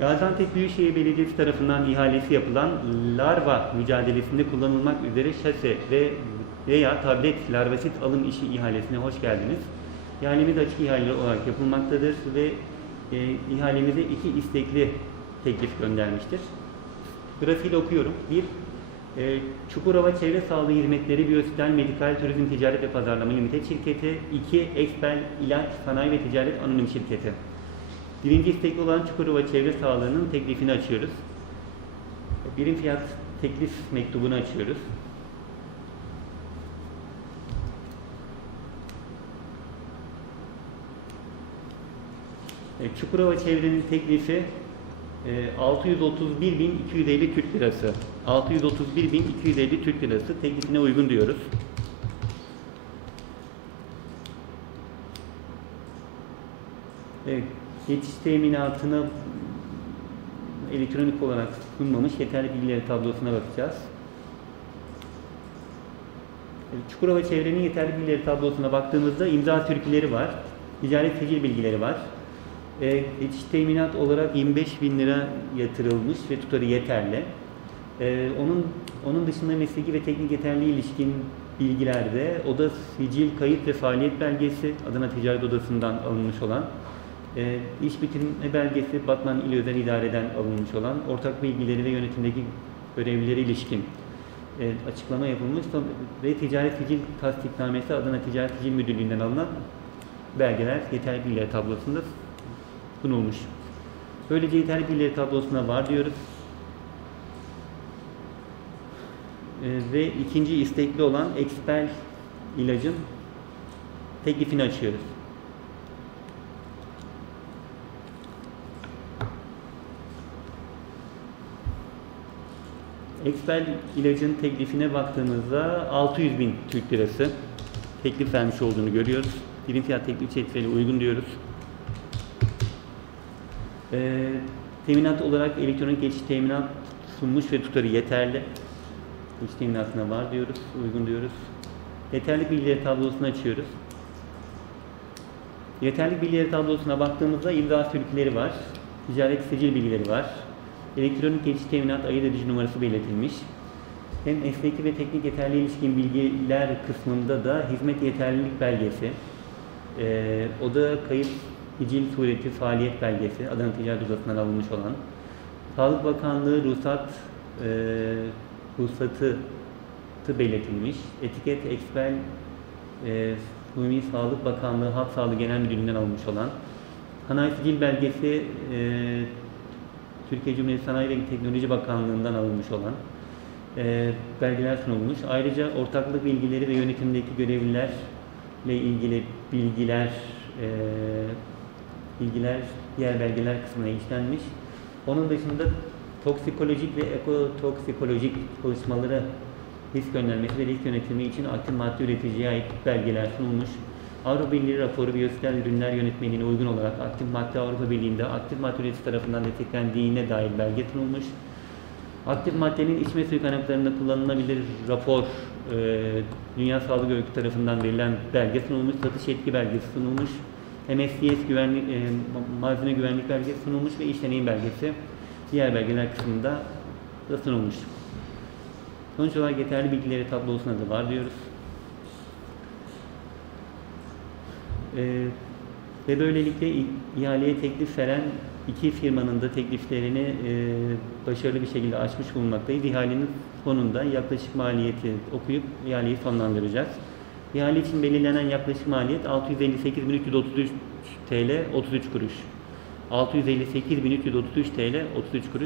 Gaziantep Büyükşehir Belediyesi tarafından ihalesi yapılan larva mücadelesinde kullanılmak üzere şase ve veya tablet larvasit alım işi ihalesine hoş geldiniz. İhalemiz açık ihale olarak yapılmaktadır ve e, ihalemize iki istekli teklif göndermiştir. Grafiğiyle okuyorum. Bir, e, Çukurova Çevre Sağlığı Hizmetleri Biyositler Medikal Turizm Ticaret ve Pazarlama Limited Şirketi. iki Expel İlaç Sanayi ve Ticaret Anonim Şirketi. Birinci istekli olan Çukurova Çevre Sağlığı'nın teklifini açıyoruz. Birim fiyat teklif mektubunu açıyoruz. E, Çukurova Çevre'nin teklifi e, 631.250 Türk Lirası. 631.250 Türk Lirası teklifine uygun diyoruz. Evet, geçiş teminatını elektronik olarak sunmamış yeterli bilgileri tablosuna bakacağız. Çukurova Çevre'nin yeterli bilgileri tablosuna baktığımızda imza türküleri var, ticaret sicil bilgileri var. E, geçiş teminat olarak 25 bin lira yatırılmış ve tutarı yeterli. E, onun onun dışında mesleki ve teknik yeterliğe ilişkin bilgilerde oda sicil kayıt ve faaliyet belgesi Adana Ticaret Odası'ndan alınmış olan e, iş bitirme belgesi Batman İl Özel İdare'den alınmış olan ortak bilgileri ve yönetimdeki görevlilere ilişkin e, açıklama yapılmış ve ticaret sicil tasdiknamesi Adana Ticaret Sicil Müdürlüğü'nden alınan belgeler yeterli bilgiler tablosunda sunulmuş. Böylece yeterli bilgileri tablosuna var diyoruz. E, ve ikinci istekli olan Expel ilacın teklifini açıyoruz. Expel ilacın teklifine baktığımızda 600 bin Türk lirası teklif vermiş olduğunu görüyoruz. Birim fiyat teklif çetreli uygun diyoruz. Ee, teminat olarak elektronik geçiş teminat sunmuş ve tutarı yeterli. Geçiş teminatına var diyoruz, uygun diyoruz. Yeterli bilgileri tablosunu açıyoruz. Yeterli bilgileri tablosuna baktığımızda imza sürükleri var, ticaret sicil bilgileri var, elektronik geçiş teminat ayırt edici numarası belirtilmiş. Hem mesleki ve teknik yeterli ilişkin bilgiler kısmında da hizmet yeterlilik belgesi, ee, oda kayıt sicil sureti faaliyet belgesi Adana Ticaret Odası'ndan alınmış olan, Sağlık Bakanlığı ruhsat e, ruhsatı tı belirtilmiş, etiket ekspel e, Suni Sağlık Bakanlığı Halk Sağlığı Genel Müdürlüğü'nden alınmış olan, sanayi sicil belgesi e, Türkiye Cumhuriyeti Sanayi ve Teknoloji Bakanlığı'ndan alınmış olan e, belgeler sunulmuş. Ayrıca ortaklık bilgileri ve yönetimdeki görevlilerle ilgili bilgiler e, bilgiler diğer belgeler kısmına işlenmiş. Onun dışında toksikolojik ve ekotoksikolojik çalışmaları risk önlenmesi ve risk yönetimi için aktif madde üreticiye ait belgeler sunulmuş. Avrupa Birliği raporu biyosfer ürünler yönetmeliğine uygun olarak aktif madde Avrupa Birliği'nde aktif madde üretici tarafından desteklendiğine dair belge sunulmuş. Aktif maddenin içme suyu kaynaklarında kullanılabilir rapor e, Dünya Sağlık Örgütü tarafından verilen belge sunulmuş, satış yetki belgesi sunulmuş, MSDS güvenlik, e, ma- malzeme güvenlik belgesi sunulmuş ve iş deneyim belgesi diğer belgeler kısmında da sunulmuş. Sonuç olarak yeterli bilgileri tablosuna da var diyoruz. Ee, ve böylelikle ihaleye teklif veren iki firmanın da tekliflerini e, başarılı bir şekilde açmış bulunmaktayız. İhalenin sonunda yaklaşık maliyeti okuyup ihaleyi sonlandıracağız. İhale için belirlenen yaklaşık maliyet 658.333 TL 33 kuruş. 658.333 TL 33 kuruş.